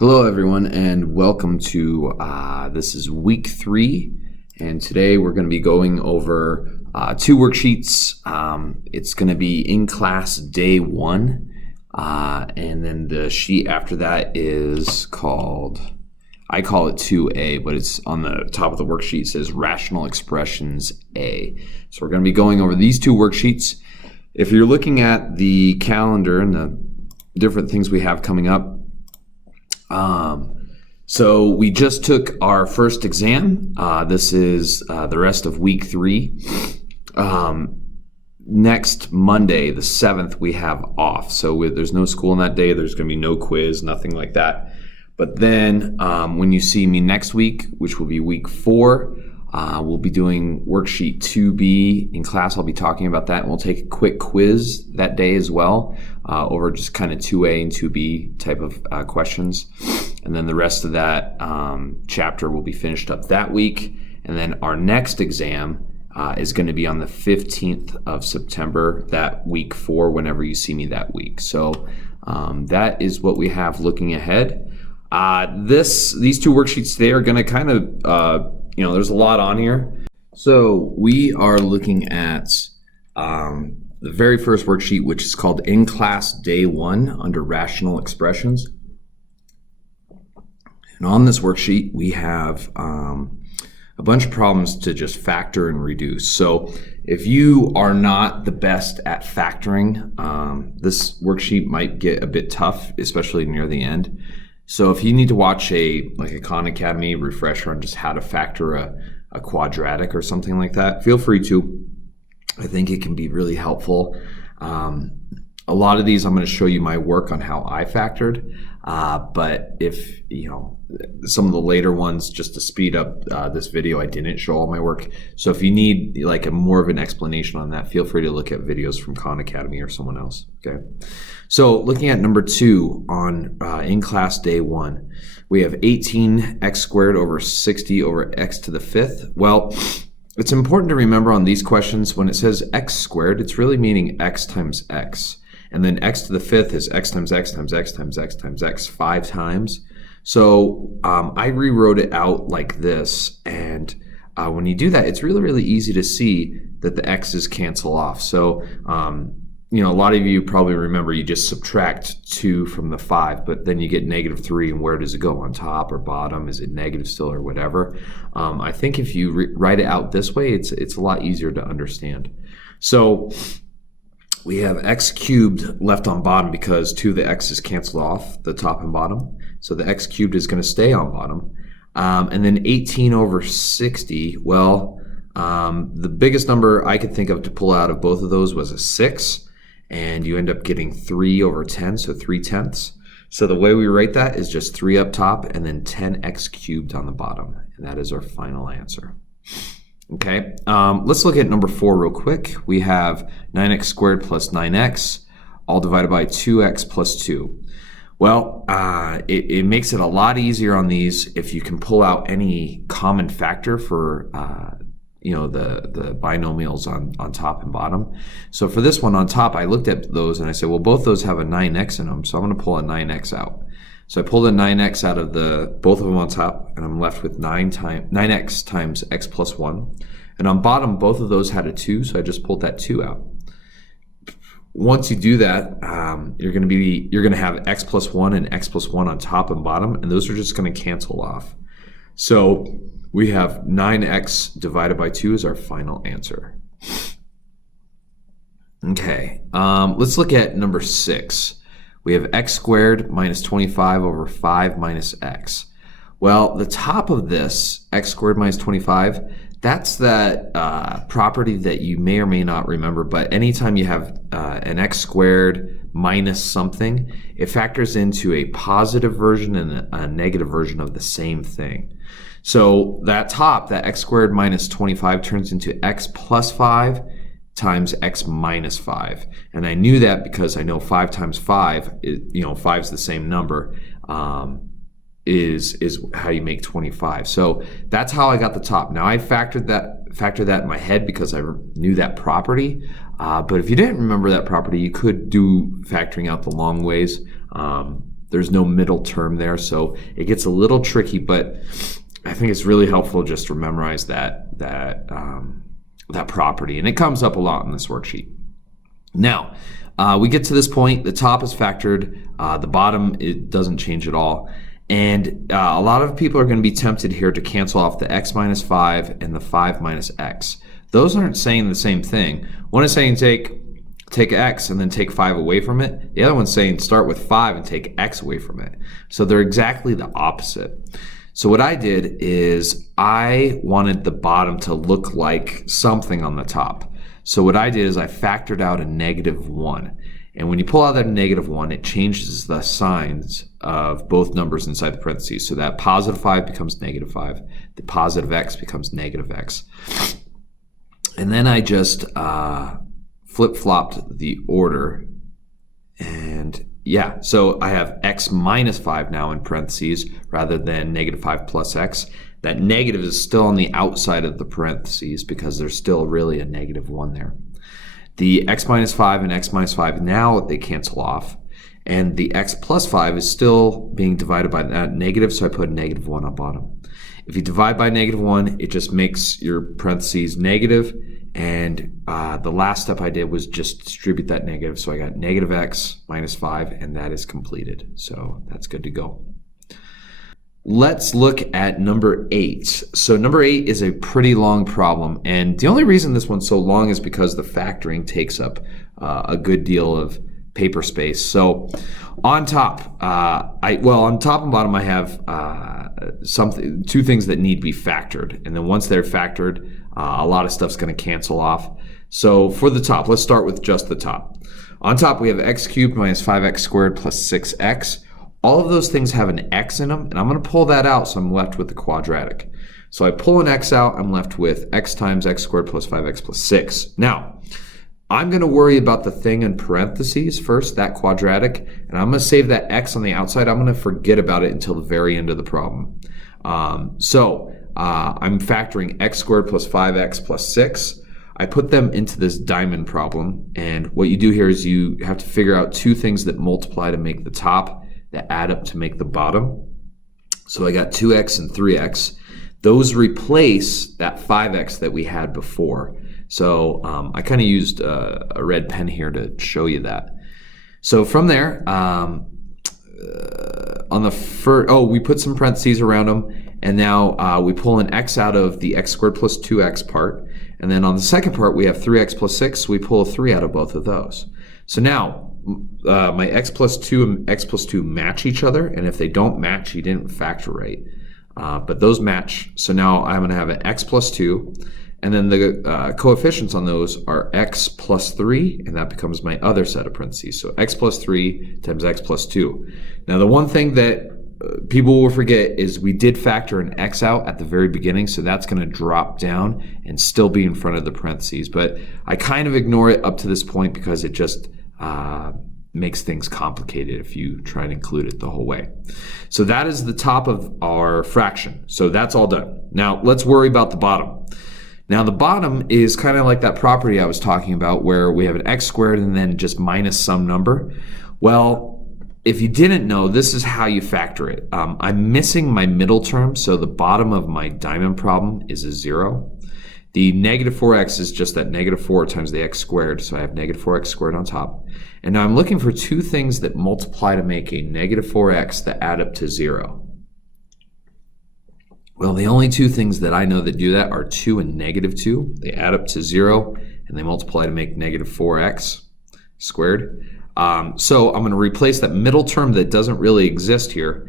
Hello everyone and welcome to this is week 3, and today we're going to be going over 2 worksheets. It's going to be in class day 1, and then the sheet after that is called, I call it 2A, but it's on the top of the worksheet. It says rational expressions A. So we're going to be going over these 2 worksheets. If you're looking at the calendar and the different things we have coming up, so we just took our first exam. This is the rest of week 3. Next Monday, the 7th, we have off. So there's no school on that day. There's going to be no quiz, nothing like that. But then when you see me next week, which will be week 4, we'll be doing worksheet 2B in class. I'll be talking about that, and we'll take a quick quiz that day as well over just kind of 2A and 2B type of questions. And then the rest of that chapter will be finished up that week. And then our next exam is going to be on the 15th of September, that week 4, whenever you see me that week. So that is what we have looking ahead. These 2 worksheets today are going to kind of, there's a lot on here. So we are looking at the very first worksheet, which is called In Class Day 1 under Rational Expressions. And on this worksheet, we have a bunch of problems to just factor and reduce. So if you are not the best at factoring, this worksheet might get a bit tough, especially near the end. So if you need to watch a Khan Academy refresher on just how to factor a quadratic or something like that, feel free to. I think it can be really helpful. A lot of these I'm going to show you my work on how I factored, but if some of the later ones, just to speed up this video, I didn't show all my work. So if you need like more of an explanation on that, feel free to look at videos from Khan Academy or someone else. Okay. So looking at number 2 on in class day 1, we have 18x squared over 60 over x to the 5th. Well, it's important to remember on these questions, when it says x squared, it's really meaning x times x. And then x to the 5th is x times x times x times x times x 5 times. So I rewrote it out like this. And when you do that, it's really, really easy to see that the x's cancel off. So, a lot of you probably remember you just subtract 2 from the 5, but then you get -3, and where does it go? On top or bottom? Is it negative still or whatever? I think if you write it out this way, it's a lot easier to understand. So we have x cubed left on bottom because 2 of the x's cancel off the top and bottom. So the x cubed is going to stay on bottom. And then 18 over 60, well, the biggest number I could think of to pull out of both of those was a 6. And you end up getting 3 over 10, so 3/10. So the way we write that is just 3 up top and then 10x cubed on the bottom. And that is our final answer. Okay, let's look at number 4 real quick. We have 9x squared plus 9x, all divided by 2x plus 2. Well, it makes it a lot easier on these if you can pull out any common factor for the binomials on top and bottom. So for this one on top, I looked at those and I said, well, both those have a 9x in them, so I'm going to pull a 9x out. So I pulled a 9x out of both of them on top, and I'm left with 9x times x plus 1. And on bottom, both of those had a 2, so I just pulled that 2 out. Once you do that, you're going to have x plus 1 and x plus 1 on top and bottom, and those are just going to cancel off. So we have 9x divided by 2 is our final answer. Okay, let's look at number 6. We have x squared minus 25 over 5 minus x. Well, the top of this, x squared minus 25, that's that property that you may or may not remember, but anytime you have an x squared minus something, it factors into a positive version and a negative version of the same thing. So that top, that x squared minus 25 turns into x plus 5 times x minus 5. And I knew that because I know 5 times 5, 5 is the same number, is how you make 25. So that's how I got the top. Now I factored that in my head because I knew that property. But if you didn't remember that property, you could do factoring out the long ways. there's no middle term there, so it gets a little tricky, but I think it's really helpful just to memorize that property, and it comes up a lot in this worksheet. Now, we get to this point, the top is factored, the bottom, it doesn't change at all. And a lot of people are going to be tempted here to cancel off the x minus 5 and the 5 minus x. Those aren't saying the same thing. One is saying take x and then take 5 away from it. The other one's saying start with 5 and take x away from it. So they're exactly the opposite. So what I did is I wanted the bottom to look like something on the top. So what I did is I factored out a -1. And when you pull out that -1, it changes the signs of both numbers inside the parentheses. So that positive 5 becomes -5. The positive x becomes -x. And then I just flip-flopped the order. And yeah, so I have x minus 5 now in parentheses rather than -5 plus x. That negative is still on the outside of the parentheses because there's still really a -1 there. The x minus 5 and x minus 5, now they cancel off. And the x plus 5 is still being divided by that negative, so I put -1 on bottom. If you divide by -1, it just makes your parentheses negative. And the last step I did was just distribute that negative. So I got -x minus 5, and that is completed. So that's good to go. Let's look at number 8. So number 8 is a pretty long problem, and the only reason this one's so long is because the factoring takes up a good deal of paper space. So on top, on top and bottom, I have two things that need to be factored, and then once they're factored, a lot of stuff's going to cancel off. So for the top, let's start with just the top. On top, we have x cubed minus 5x squared plus 6x. All of those things have an x in them, and I'm going to pull that out, so I'm left with the quadratic. So I pull an x out, I'm left with x times x squared plus 5x plus 6. Now, I'm going to worry about the thing in parentheses first, that quadratic, and I'm going to save that x on the outside. I'm going to forget about it until the very end of the problem. I'm factoring x squared plus 5x plus 6. I put them into this diamond problem, and what you do here is you have to figure out two things that multiply to make the top, that add up to make the bottom. So I got 2x and 3x. Those replace that 5x that we had before. So I kind of used a red pen here to show you that. So from there, we put some parentheses around them, and now we pull an x out of the x squared plus 2x part. And then on the second part, we have 3x plus 6, so we pull a 3 out of both of those. So now, my x plus 2 and x plus 2 match each other, and if they don't match, you didn't factor right. But those match, so now I'm going to have an x plus 2, and then the coefficients on those are x plus 3, and that becomes my other set of parentheses. So x plus 3 times x plus 2. Now the one thing that people will forget is we did factor an x out at the very beginning, so that's going to drop down and still be in front of the parentheses. But I kind of ignore it up to this point because it just makes things complicated if you try and include it the whole way. So that is the top of our fraction. So that's all done. Now let's worry about the bottom. Now the bottom is kind of like that property I was talking about where we have an x squared and then just minus some number. Well, if you didn't know, this is how you factor it. I'm missing my middle term, so the bottom of my diamond problem is a 0. The -4x is just that -4 times the x squared, so I have -4x squared on top. And now I'm looking for two things that multiply to make a -4x that add up to 0. Well, the only two things that I know that do that are 2 and -2. They add up to 0, and they multiply to make -4x squared. So I'm going to replace that middle term that doesn't really exist here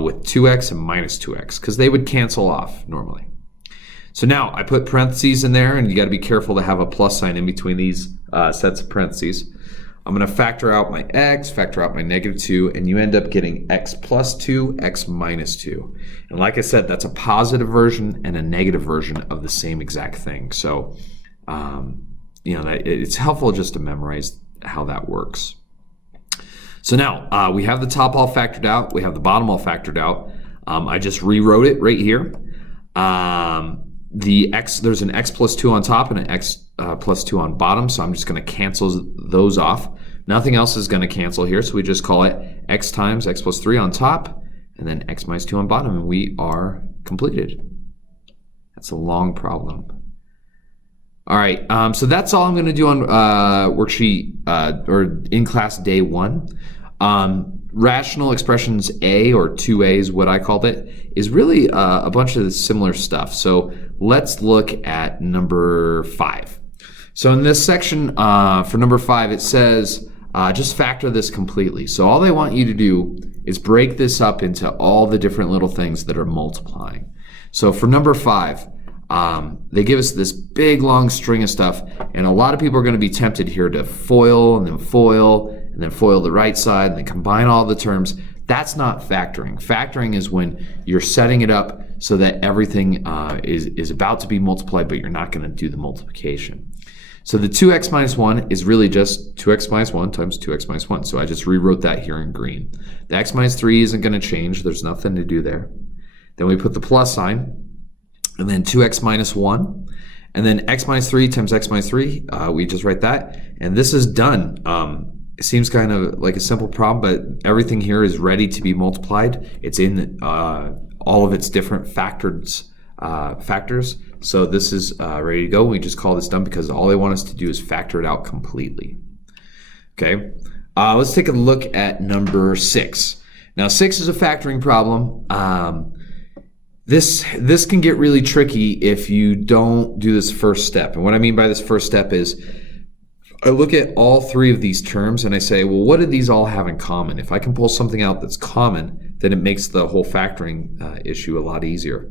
with 2x and -2x, because they would cancel off normally. So now I put parentheses in there, and you got to be careful to have a plus sign in between these sets of parentheses. I'm going to factor out my x, factor out my -2, and you end up getting x plus 2, x minus 2. And like I said, that's a positive version and a negative version of the same exact thing. So, it's helpful just to memorize how that works. So now we have the top all factored out. We have the bottom all factored out. I just rewrote it right here. There's an x plus 2 on top and an x plus 2 on bottom, so I'm just going to cancel those off. Nothing else is going to cancel here, so we just call it x times x plus 3 on top, and then x minus 2 on bottom, and we are completed. That's a long problem. All right, so that's all I'm going to do on worksheet or in class day 1. Rational expressions A, or 2A is what I called it, is really a bunch of similar stuff. So let's look at number 5. So in this section for number 5, it says just factor this completely. So all they want you to do is break this up into all the different little things that are multiplying. So for number 5, they give us this big long string of stuff, and a lot of people are going to be tempted here to foil and then foil and then foil the right side and then combine all the terms. That's not factoring. Factoring is when you're setting it up so that everything is about to be multiplied, but you're not going to do the multiplication. So the 2x minus 1 is really just 2x minus 1 times 2x minus 1. So I just rewrote that here in green. The x minus 3 isn't going to change. There's nothing to do there. Then we put the plus sign, and then 2x minus 1. And then x minus 3 times x minus 3, we just write that. And this is done. It seems kind of like a simple problem, but everything here is ready to be multiplied. It's in all of its different factors. So this is ready to go. We just call this done because all they want us to do is factor it out completely. Okay, let's take a look at number 6. Now 6 is a factoring problem. This can get really tricky if you don't do this first step. And what I mean by this first step is I look at all 3 of these terms and I say, well, what do these all have in common? If I can pull something out that's common, then it makes the whole factoring issue a lot easier.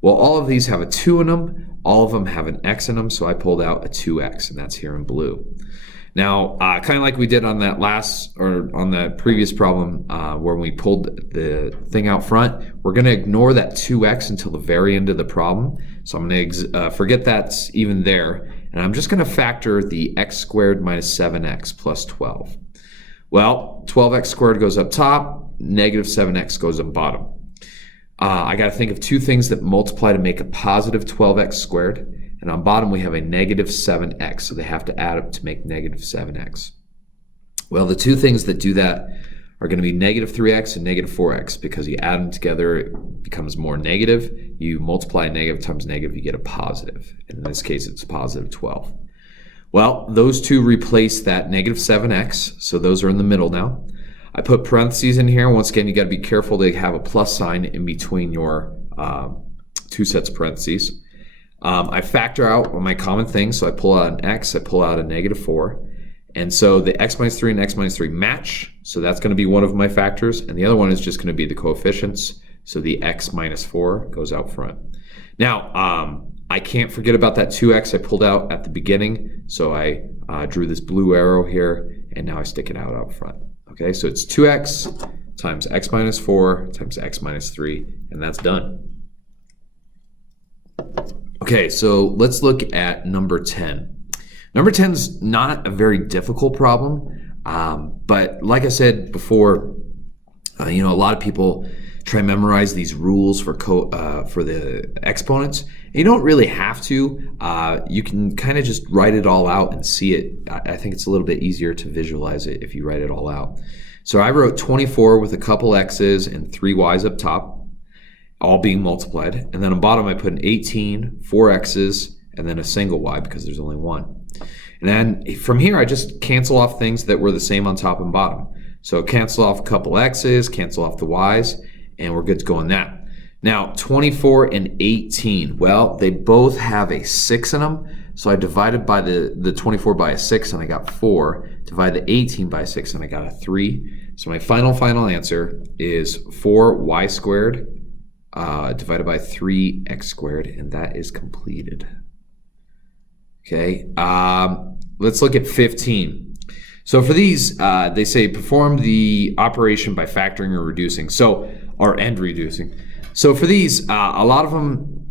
Well, all of these have a 2 in them. All of them have an x in them, so I pulled out a 2x, and that's here in blue. Now, kind of like we did on that on the previous problem where we pulled the thing out front, we're going to ignore that 2x until the very end of the problem. So I'm going to forget that's even there, and I'm just going to factor the x squared minus 7x plus 12. Well, 12x squared goes up top, negative 7x goes on bottom. I got to think of 2 things that multiply to make a positive 12x squared. And on bottom, we have a negative 7x. So they have to add up to make negative 7x. Well, the 2 things that do that are going to be negative 3x and negative 4x. Because you add them together, it becomes more negative. You multiply negative times negative, you get a positive. And in this case, it's positive 12. Well, those 2 replace that negative 7x. So those are in the middle now. I put parentheses in here. Once again, you got to be careful to have a plus sign in between your 2 sets of parentheses. I factor out my common things, so I pull out an x, I pull out a negative 4. And so the x minus 3 and x minus 3 match, so that's going to be one of my factors. And the other one is just going to be the coefficients, so the x minus 4 goes out front. Now, I can't forget about that 2x I pulled out at the beginning, so I drew this blue arrow here, and now I stick it out front. Okay, so it's 2x times x minus 4 times x minus 3, and that's done. Okay, so let's look at number 10. Number 10 is not a very difficult problem, but like I said before, a lot of people try to memorize these rules for the exponents. And you don't really have to. You can kind of just write it all out and see it. I think it's a little bit easier to visualize it if you write it all out. So I wrote 24 with a couple x's and 3 y's up top, all being multiplied. And then on bottom I put an 18, 4 x's, and then a single y because there's only 1. And then from here I just cancel off things that were the same on top and bottom. So cancel off a couple x's, cancel off the y's, and we're good to go on that. Now 24 and 18, well, they both have a 6 in them. So I divided by the 24 by a 6 and I got 4. Divide the 18 by 6 and I got a 3. So my final answer is 4y squared divided by 3x squared, and that is completed. Okay, let's look at 15. So for these, they say perform the operation by factoring or reducing. And reducing. So for these, a lot of them,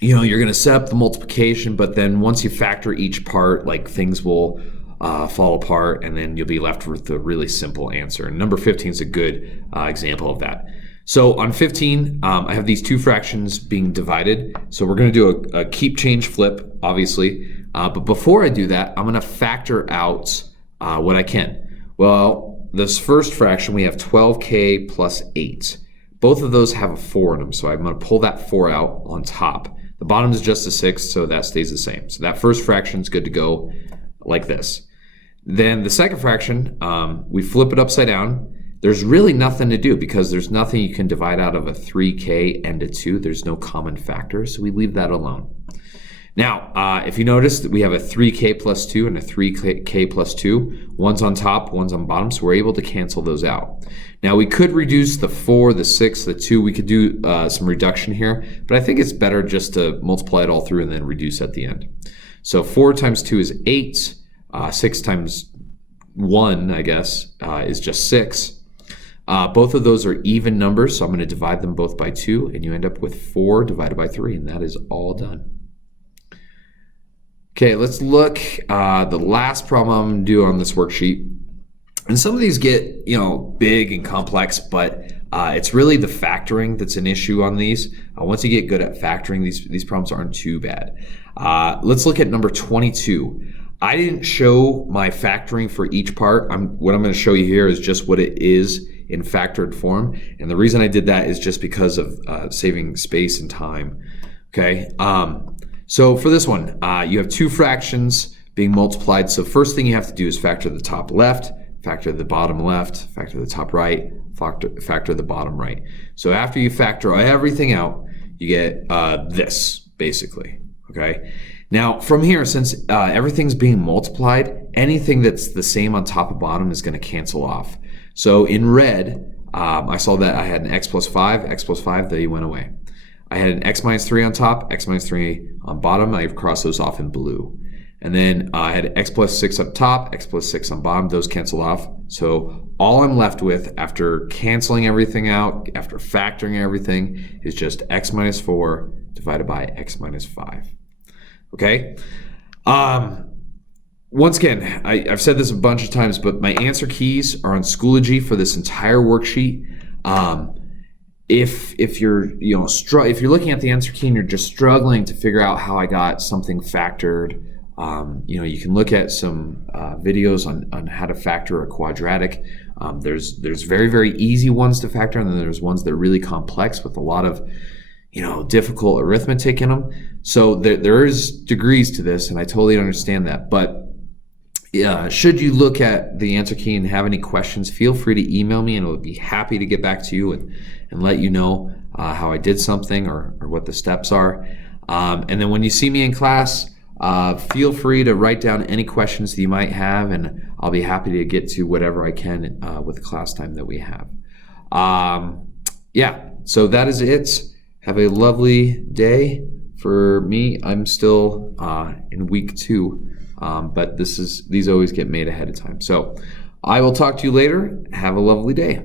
you're going to set up the multiplication, but then once you factor each part, like things will fall apart, and then you'll be left with a really simple answer. And number 15 is a good example of that. So on 15, I have these 2 fractions being divided. So we're going to do a keep, change, flip, obviously. But before I do that, I'm going to factor out what I can. Well, this first fraction, we have 12k plus 8. Both of those have a 4 in them, so I'm going to pull that 4 out on top. The bottom is just a 6, so that stays the same. So that first fraction is good to go like this. Then the second fraction, we flip it upside down. There's really nothing to do because there's nothing you can divide out of a 3k and a 2. There's no common factor, so we leave that alone. Now, if you notice that we have a 3k plus 2 and a 3k plus 2, one's on top, one's on bottom, so we're able to cancel those out. Now, we could reduce the 4, the 6, the 2. We could do some reduction here, but I think it's better just to multiply it all through and then reduce at the end. So 4 times 2 is 8. 6 times 1, I guess, is just 6. Both of those are even numbers, so I'm going to divide them both by 2, and you end up with 4 divided by 3, and that is all done. Okay, let's look the last problem I'm going to do on this worksheet. And some of these get, big and complex, but it's really the factoring that's an issue on these. Once you get good at factoring, these problems aren't too bad. Let's look at number 22. I didn't show my factoring for each part. What I'm going to show you here is just what it is in factored form. And the reason I did that is just because of saving space and time. Okay. So for this one, you have two fractions being multiplied. So first thing you have to do is factor the top left, factor the bottom left, factor the top right, factor the bottom right. So after you factor everything out, you get this basically. Okay. Now from here, since everything's being multiplied, anything that's the same on top and bottom is going to cancel off. So in red, I saw that I had an x plus 5, they went away. I had an x minus 3 on top, x minus 3 on bottom. I've crossed those off in blue. And then I had x plus 6 up top, x plus 6 on bottom. Those cancel off. So all I'm left with after canceling everything out, after factoring everything, is just x minus 4 divided by x minus 5. Okay? Once again, I've said this a bunch of times, but my answer keys are on Schoology for this entire worksheet. If you're if you're looking at the answer key and you're just struggling to figure out how I got something factored, you can look at some videos on how to factor a quadratic. There's very, very easy ones to factor, and then there's ones that are really complex with a lot of difficult arithmetic in them. So there is degrees to this, and I totally understand that. But should you look at the answer key and have any questions, feel free to email me, and I'll be happy to get back to you and let you know how I did something or what the steps are. And then when you see me in class, feel free to write down any questions that you might have, and I'll be happy to get to whatever I can with the class time that we have. So that is it. Have a lovely day. For me, I'm still in week 2, but these always get made ahead of time. So I will talk to you later. Have a lovely day.